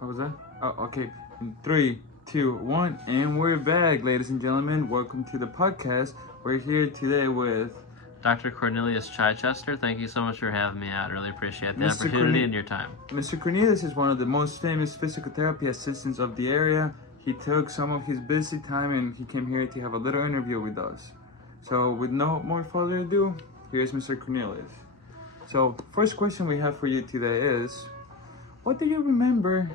What was that? Oh, okay. In 3, 2, 1, and we're back, ladies and gentlemen. Welcome to the podcast. We're here today with Dr. Cornelies Chichester. Thank you so much for having me out. I really appreciate the opportunity and your time. Mr. Cornelies is one of the most famous physical therapy assistants of the area. He took some of his busy time and he came here to have a little interview with us. So with no more further ado, here's Mr. Cornelies. So first question we have for you today is, what do you remember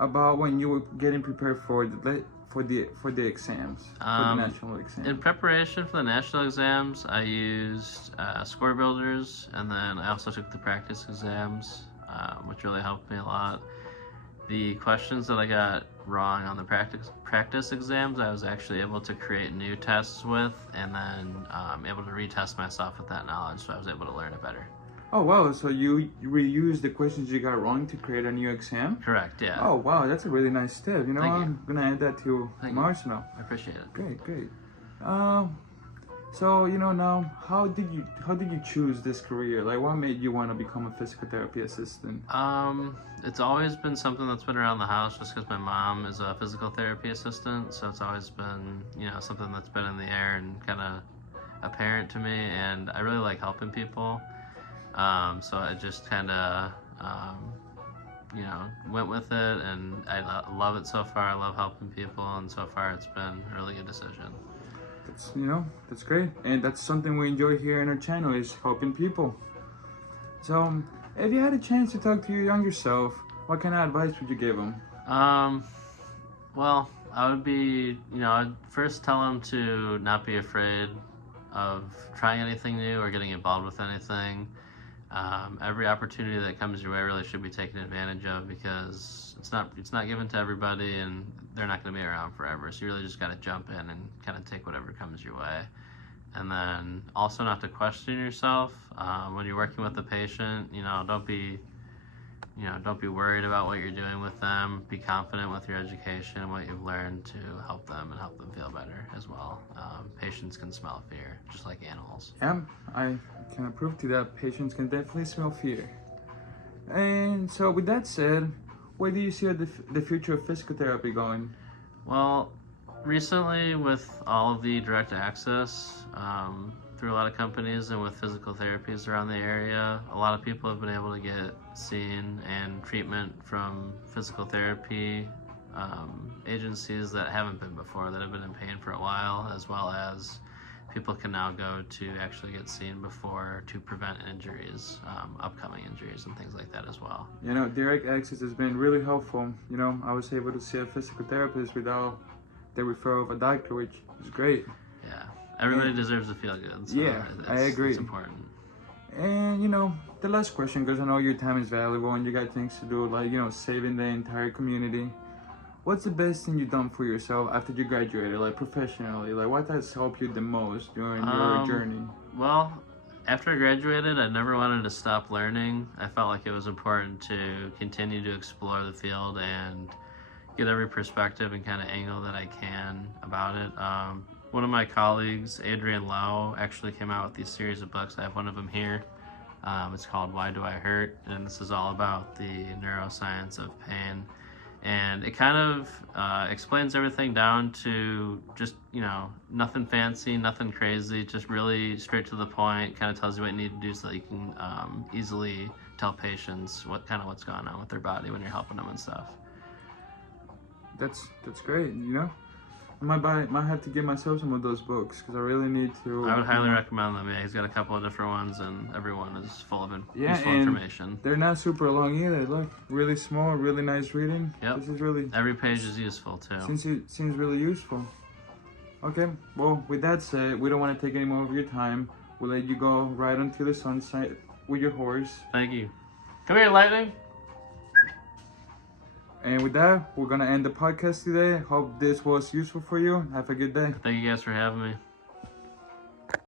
about when you were getting prepared for the exams, for the national exams? In preparation for the national exams, I used score builders, and then I also took the practice exams, which really helped me a lot. The questions that I got wrong on the practice exams, I was actually able to create new tests with, and then able to retest myself with that knowledge, so I was able to learn it better. Oh wow, so you reused the questions you got wrong to create a new exam? Correct, yeah. Oh wow, that's a really nice tip. You know, I'm gonna add that to my arsenal. I appreciate it. Great. So now, how did you choose this career? Like, what made you want to become a physical therapy assistant? It's always been something that's been around the house, just because my mom is a physical therapy assistant, so it's always been something that's been in the air and kind of apparent to me, and I really like helping people. So I just kind of, went with it, and I love it so far. I love helping people, and so far it's been a really good decision. That's great. And that's something we enjoy here on our channel, is helping people. So, if you had a chance to talk to your younger self, what kind of advice would you give them? Well, I would be, I'd first tell them to not be afraid of trying anything new or getting involved with anything. Every opportunity that comes your way really should be taken advantage of, because it's not given to everybody, and they're not going to be around forever. So you really just got to jump in and kind of take whatever comes your way. And then also not to question yourself when you're working with a patient. Don't be worried about what you're doing with them. Be confident with your education and what you've learned to help them and help them feel better as well. Patients can smell fear, just like animals. Yeah, I can approve to that. Patients can definitely smell fear. And so with that said, where do you see the future of physical therapy going? Well, recently with all of the direct access through a lot of companies and with physical therapies around the area, a lot of people have been able to get seen and treatment from physical therapy agencies that haven't been before, that have been in pain for a while, as well as people can now go to actually get seen before to prevent injuries, upcoming injuries and things like that as well. Direct access has been really helpful. I was able to see a physical therapist without the referral of a doctor, which is great. Yeah, everybody deserves to feel good. So yeah, I agree. It's important. And the last question, because I know your time is valuable and you got things to do, like saving the entire community. What's the best thing you've done for yourself after you graduated, like professionally? Like, what has helped you the most during your journey? Well, after I graduated, I never wanted to stop learning. I felt like it was important to continue to explore the field and get every perspective and kind of angle that I can about it. One of my colleagues, Adrian Lau, actually came out with these series of books. I have one of them here. It's called Why Do I Hurt? And this is all about the neuroscience of pain. And it kind of explains everything down to just, nothing fancy, nothing crazy, just really straight to the point. Kind of tells you what you need to do so that you can easily tell patients what's going on with their body when you're helping them and stuff. That's great. I might have to give myself some of those books, because I really need to. I would highly recommend them. Yeah, he's got a couple of different ones, and every one is full of useful information. They're not super long either. Look, really small, really nice reading. Yep. This is really. Every page is useful too. Seems really useful. Okay. Well, with that said, we don't want to take any more of your time. We'll let you go right onto the sunset with your horse. Thank you. Come here, Lightning. And with that, we're going to end the podcast today. Hope this was useful for you. Have a good day. Thank you guys for having me.